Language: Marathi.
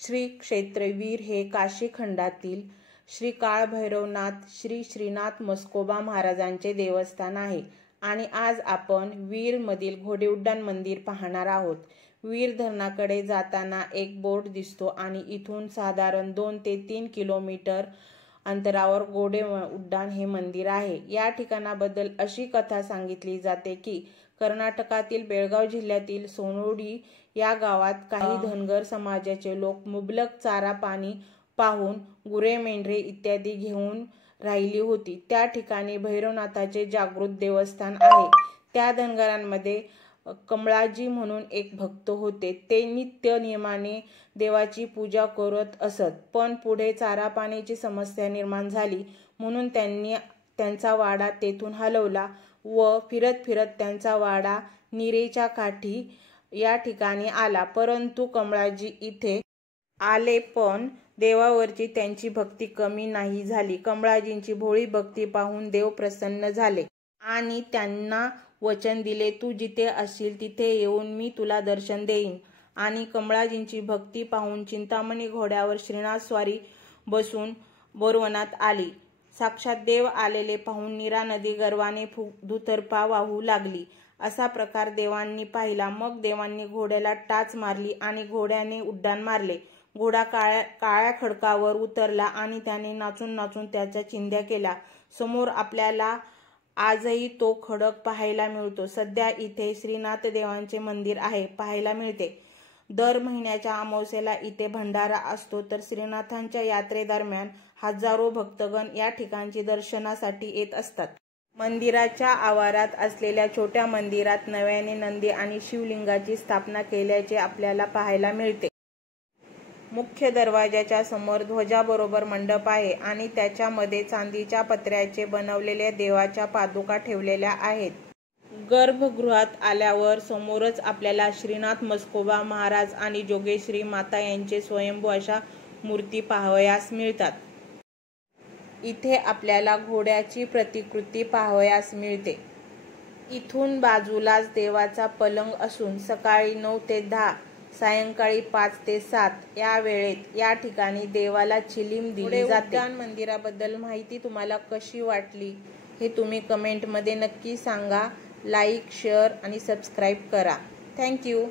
श्री क्षेत्र वीर हे काशी खंडातील श्री काळभैरवनाथ श्री श्रीनाथ मस्कोबा महाराजांचे देवस्थान आहे आणि आज आपण वीर मधील घोडे उड्डाण मंदिर पाहणार आहोत। वीर धरणाकडे जाताना एक बोर्ड दिसतो आणि इथून साधारण 2 ते 3 किलोमीटर अंतरावर घोडे उड्डाण हे मंदिर आहे। या ठिकाणाबद्दल अशी कथा सांगितली जाते की कर्नाटकातील बेळगाव जिल्ह्यातील सोनोडी या गावात काही धनगर समाजाचे लोक मुबलक चारा पाणी पाहून गुरे मेंढरे इत्यादी घेऊन राहिली होती। त्या ठिकाणी भैरवनाथाचे जागृत देवस्थान आहे। त्या धनगरांमध्ये कमळाजी म्हणून एक भक्त होते। ते नित्य नियमाने देवाची पूजा करत असत, पण पुढे चारा पाण्याची समस्या निर्माण झाली म्हणून त्यांनी त्यांचा वाडा तेथून हलवला व फिरत फिरत त्यांचा वाडा निरेच्या काठी या ठिकाणी आला। परंतु कमळाजी इथे आले पण देवावरची त्यांची भक्ती कमी नाही झाली। कमळाजींची भोळी भक्ती पाहून देव प्रसन्न झाले आणि त्यांना वचन दिले, तू जिथे असशील तिथे येऊन मी तुला दर्शन देईन। आणि कमळाजींची भक्ती पाहून चिंतामणी घोड्यावर श्रीनाथ स्वारी बसून बोरवनात आली। साक्षात देव आलेले पाहून नीरा नदी गर्वाने दुतर्फा वाहू लागली। असा प्रकार देवांनी पाहिला। मग देवांनी घोड्याला टाच मारली आणि घोड्याने उड्डाण मारले। घोडा काळ्या खडकावर उतरला आणि त्याने नाचून नाचून त्याच्या चिंध्या केल्या। समोर आपल्याला आजही तो खडक पाहायला मिळतो। सध्या इथे श्रीनाथ देवांचे मंदिर आहे पाहायला मिळते। दर महिन्याच्या अमावस्येला इथे भंडारा असतो, तर श्रीनाथांच्या यात्रेदरम्यान हजारो भक्तगण या ठिकाणची दर्शनासाठी येत असतात। मंदिराच्या आवारात असलेल्या छोट्या मंदिरात नव्याने नंदी आणि शिवलिंगाची स्थापना केल्याचे आपल्याला पाहायला मिळते। मुख्य दरवाजाच्या समोर ध्वजाबरोबर मंडप आहे आणि त्याच्यामध्ये चांदीच्या पत्र्याचे बनवलेल्या देवाच्या पादुका ठेवलेल्या आहेत। गर्भगृहात आल्यावर समोरच आपल्याला श्रीनाथ मस्कोबा महाराज आणि जोगेश्वरी माता यांचे स्वयंभू अशा मूर्ती पाहावयास मिळतात। इथे आपल्याला घोड्याची प्रतिकृती पाहावयास मिळते। इथून बाजूलाच देवाचा पलंग असून सकाळी 9 ते 10 सायंकाळी 5 ते 7 या वेळेत या ठिकाणी देवाला चिलीम दिली जाते। उड्डाण मंदिराबद्दल माहिती तुम्हाला कशी वाटली हे तुम्ही कमेंटमध्ये नक्की सांगा। लाईक, शेअर आणि सबस्क्राईब करा। थँक्यू।